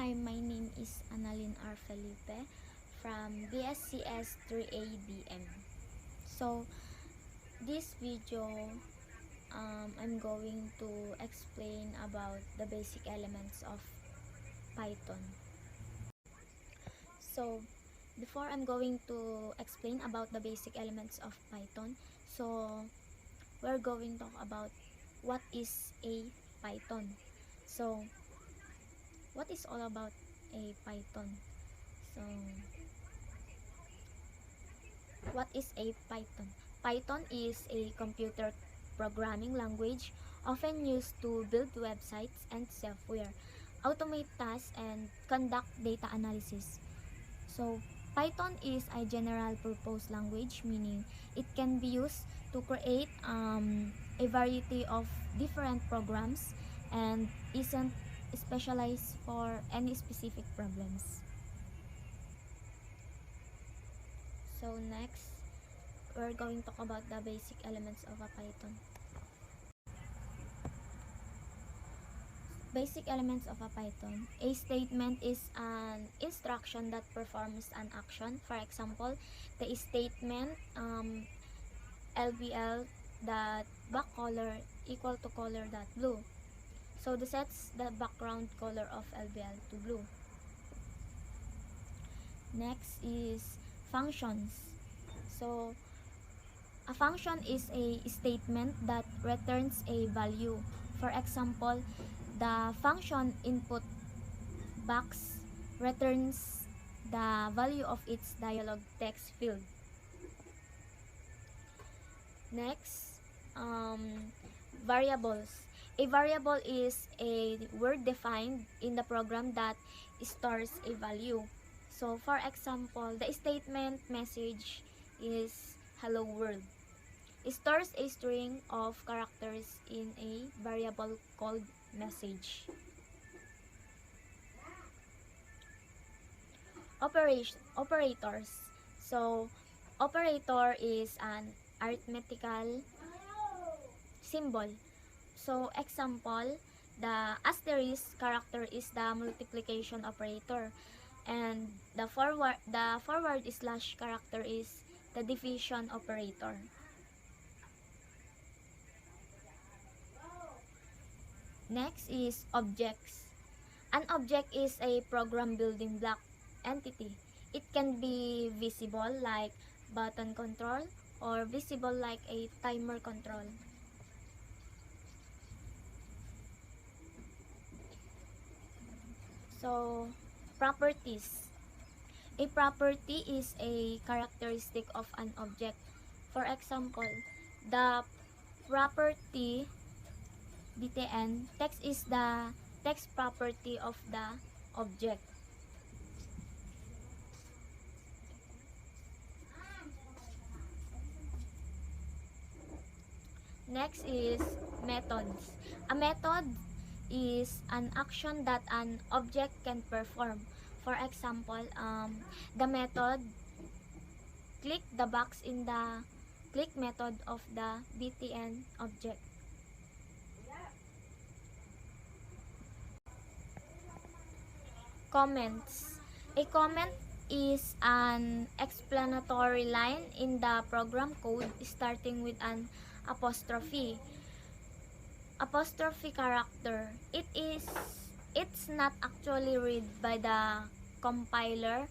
Hi, my name is Annalyn R. Felipe from BSCS 3ADM. So, this video, I'm going to explain about the basic elements of Python. So, before I'm going to explain about the basic elements of Python, so we're going to talk about what is a Python. So, what is all about a Python? So, what is a Python? Python is a computer programming language often used to build websites and software, automate tasks, and conduct data analysis. So, Python is a general purpose language, meaning it can be used to create a variety of different programs and isn't specialized for any specific problems. So next, we're going to talk about the basic elements of a Python. Basic elements of a Python. A statement is an instruction that performs an action. For example, the statement LBL dot back color equal to color dot blue. So this sets the background color of LBL to blue. Next is functions. So a function is a statement that returns a value. For example, the function input box returns the value of its dialog text field. Next, variables. A variable is a word defined in the program that stores a value. So, for example, the statement message is hello world. It stores a string of characters in a variable called message. Operators. So, operator is an arithmetical symbol. So, example, the asterisk character is the multiplication operator, and the forward slash character is the division operator. Next is objects. An object is a program building block entity. It can be visible like button control or visible like a timer control. So, properties. A property is a characteristic of an object. For example, the property btn text is the text property of the object. Next is methods. A method is an action that an object can perform. For example, the method click the box in the click method of the btn object. Comments. A comment is an explanatory line in the program code starting with an apostrophe character. It's not actually read by the compiler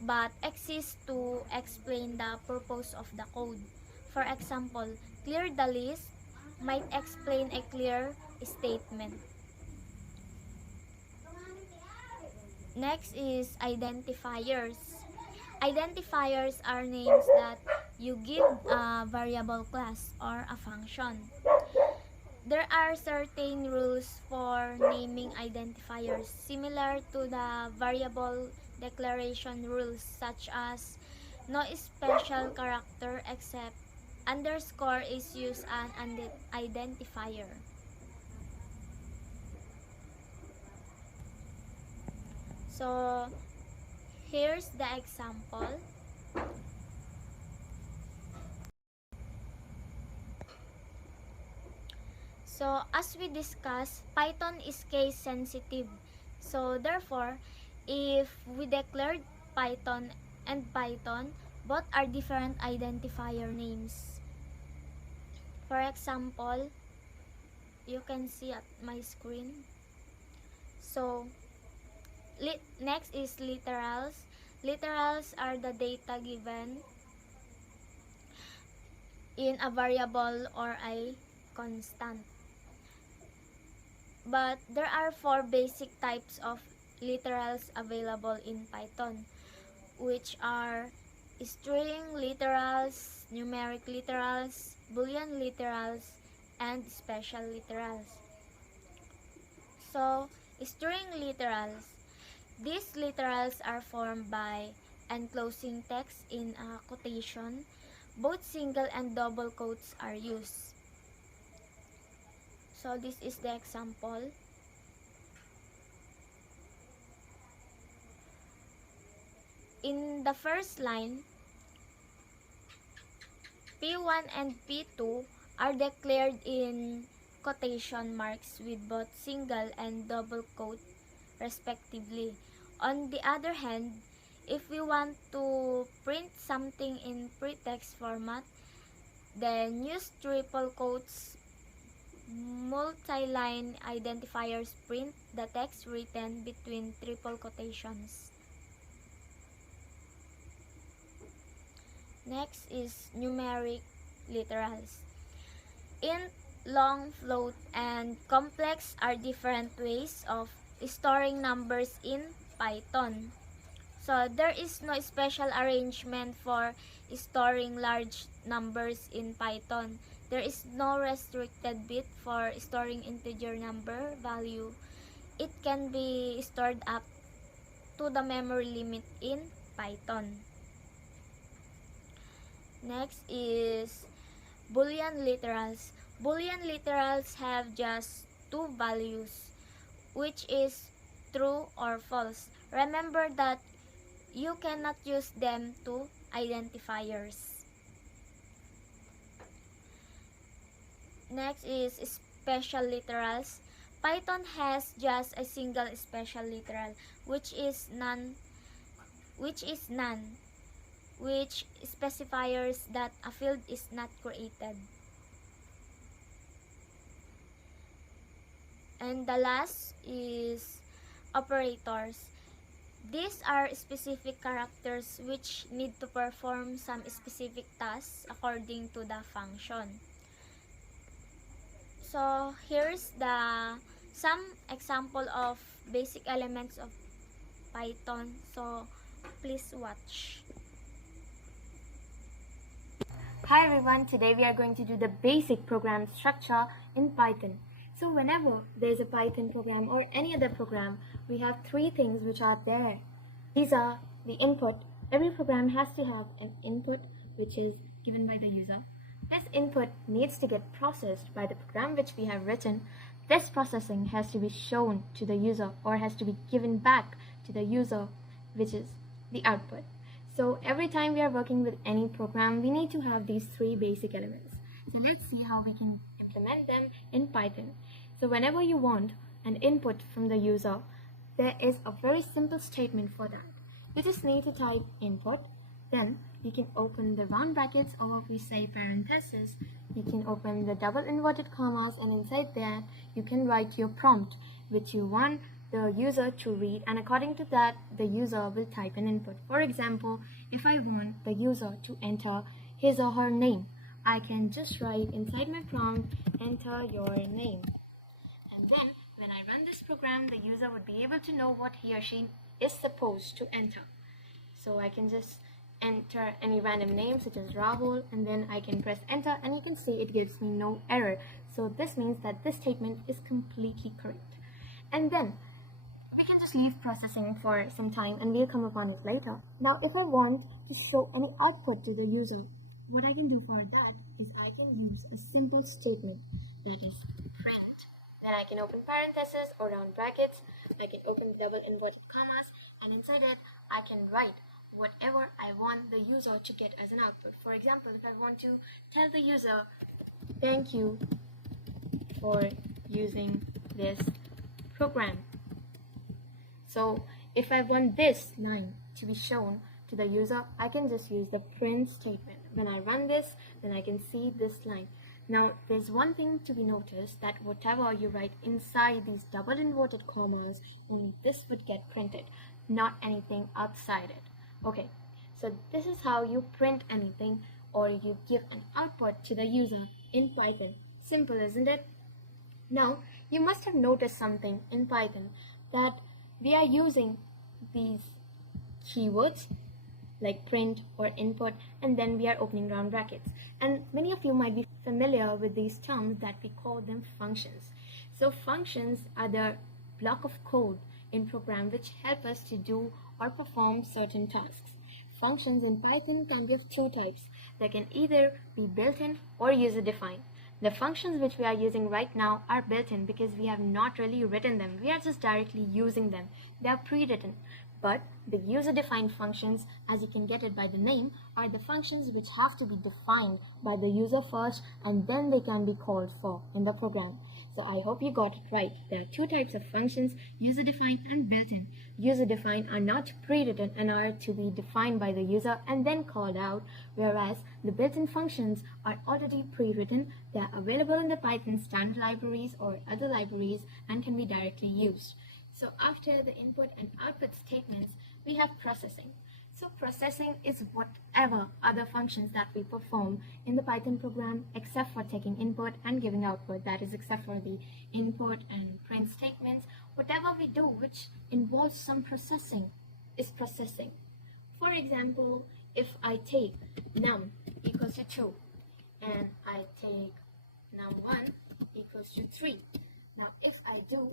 but exists to explain the purpose of the code. For example, clear the list might explain a clear statement. Next is identifiers. Identifiers are names that you give a variable class or a function. There are certain rules for naming identifiers similar to the variable declaration rules, such as no special character except underscore is used as an identifier. So here's the example. So as we discussed, Python is case sensitive. So therefore, if we declared Python and Python, both are different identifier names. For example, you can see at my screen. So next is literals. Literals are the data given in a variable or a constant. But there are four basic types of literals available in Python, which are string literals, numeric literals, Boolean literals, and special literals. So, string literals. These literals are formed by enclosing text in a quotation. Both single and double quotes are used. So, this is the example. In the first line, P1 and P2 are declared in quotation marks with both single and double quote respectively. On the other hand, if we want to print something in pretext format, then use triple quotes. Multi-line identifiers print the text written between triple quotations. Next is numeric literals. Int, long, float, and complex are different ways of storing numbers in Python. So there is no special arrangement for storing large numbers in Python. There is no restricted bit for storing integer number value. It can be stored up to the memory limit in Python. Next is Boolean literals. Boolean literals have just two values, which is true or false. Remember that you cannot use them to identifiers. Next is special literals. Python has just a single special literal, which is none, which specifies that a field is not created. And the last is operators. These are specific characters which need to perform some specific tasks according to the function. So here's some example of basic elements of Python. So please watch. Hi everyone, today we are going to do the basic program structure in Python. So whenever there's a Python program or any other program, we have three things which are there. These are the input. Every program has to have an input which is given by the user. This input needs to get processed by the program which we have written. This processing has to be shown to the user or has to be given back to the user, which is the output. So every time we are working with any program, we need to have these three basic elements. So let's see how we can implement them in Python. So whenever you want an input from the user, there is a very simple statement for that. You just need to type input, then you can open the round brackets or we say parentheses. You can open the double inverted commas and inside that you can write your prompt which you want the user to read, and according to that the user will type an input. For example, if I want the user to enter his or her name, I can just write inside my prompt, enter your name, and then when I run this program the user would be able to know what he or she is supposed to enter. So I can just enter any random name such as Rahul, and then I can press enter and you can see it gives me no error. So this means that this statement is completely correct. And then we can just leave processing for some time and we'll come upon it later. Now if I want to show any output to the user, what I can do for that is I can use a simple statement, that is print. Then I can open parentheses or round brackets, I can open double inverted commas, and inside it I can write whatever I want the user to get as an output. For example, if I want to tell the user, thank you for using this program, So if I want this line to be shown to the user, I can just use the print statement. When I run this, then I can see this line. Now, there's one thing to be noticed, that whatever you write inside these double inverted commas, only this would get printed, not anything outside it. Okay, so this is how you print anything, or you give an output to the user in Python. Simple, isn't it? Now, you must have noticed something in Python, that we are using these keywords like print or input, and then we are opening round brackets. And many of you might be familiar with these terms that we call them functions. So functions are the block of code in program which help us to do or perform certain tasks. Functions in Python can be of two types. They can either be built-in or user-defined. The functions which we are using right now are built-in because we have not really written them. We are just directly using them. They are pre-written. But the user-defined functions, as you can get it by the name, are the functions which have to be defined by the user first, and then they can be called for in the program. So I hope you got it right. There are two types of functions, user-defined and built-in. User-defined are not pre-written and are to be defined by the user and then called out, whereas the built-in functions are already pre-written. They are available in the Python standard libraries or other libraries and can be directly used. So after the input and output statements, we have processing. So processing is whatever other functions that we perform in the Python program except for taking input and giving output, that is except for the input and print statements. Whatever we do which involves some processing is processing. For example, if I take num equals to 2 and I take num1 equals to 3. Now if I do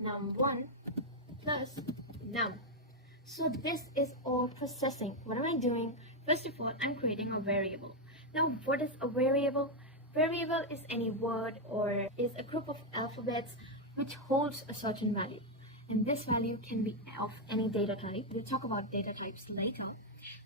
num1 plus num. So this is all processing. What am I doing? First of all, I'm creating a variable. Now, what is a variable? Variable is any word or is a group of alphabets which holds a certain value. And this value can be of any data type. We'll talk about data types later.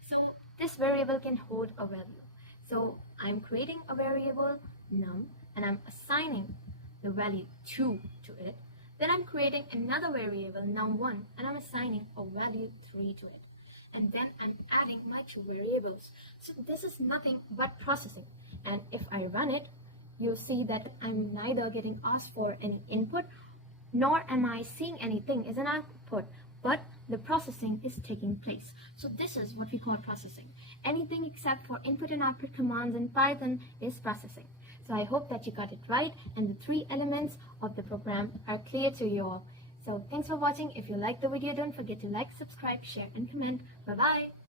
So this variable can hold a value. So I'm creating a variable num and I'm assigning the value 2 to it. Then I'm creating another variable num1 and I'm assigning a value 3 to it. And then I'm adding my two variables. So this is nothing but processing. And if I run it, you'll see that I'm neither getting asked for any input nor am I seeing anything as an output, but the processing is taking place. So this is what we call processing. Anything except for input and output commands in Python is processing. So I hope that you got it right and the three elements of the program are clear to you all. So thanks for watching. If you liked the video, don't forget to like, subscribe, share and comment. Bye bye.